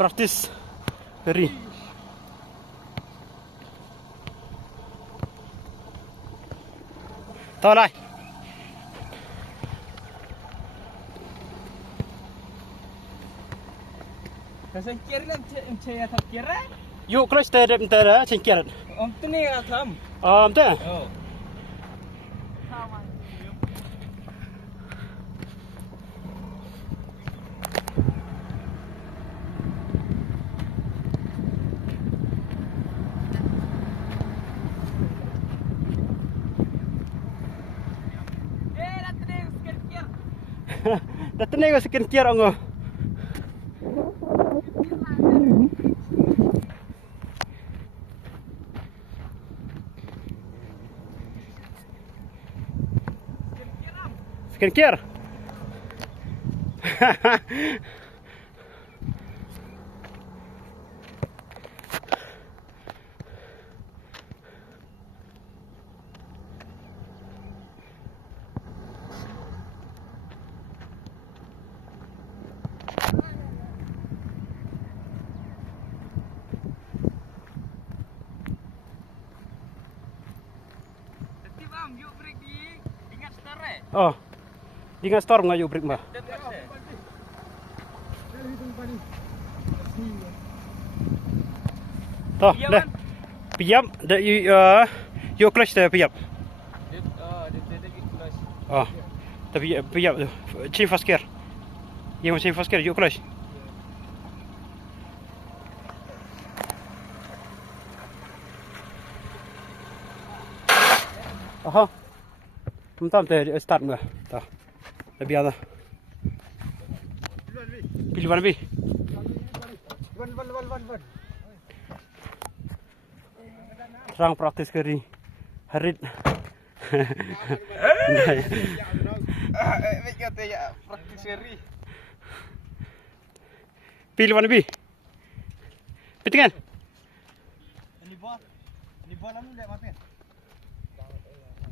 praktis keri. Tahu lah. Saya kira saya tak kira. Yuk kelas tera cengkir. Om tu ni atam. Betul. Oh. Dah tenang kau skincare orang. Skincare. Yuk break di ingat stare. Oh. Ingat storm ngayu break mah. Toh, dah. Piyam, dah you clutch dah piyam. Oh. Tapi piyam tu. Change fast gear. Yang macam fast gear you clutch. Aha. Bentar start mah. Tah. Lebih ada. Pilih mana bi? Wan. Serang praktis keri. Harit. Kata ya praktis seri. Pilih mana bi? Pitingan.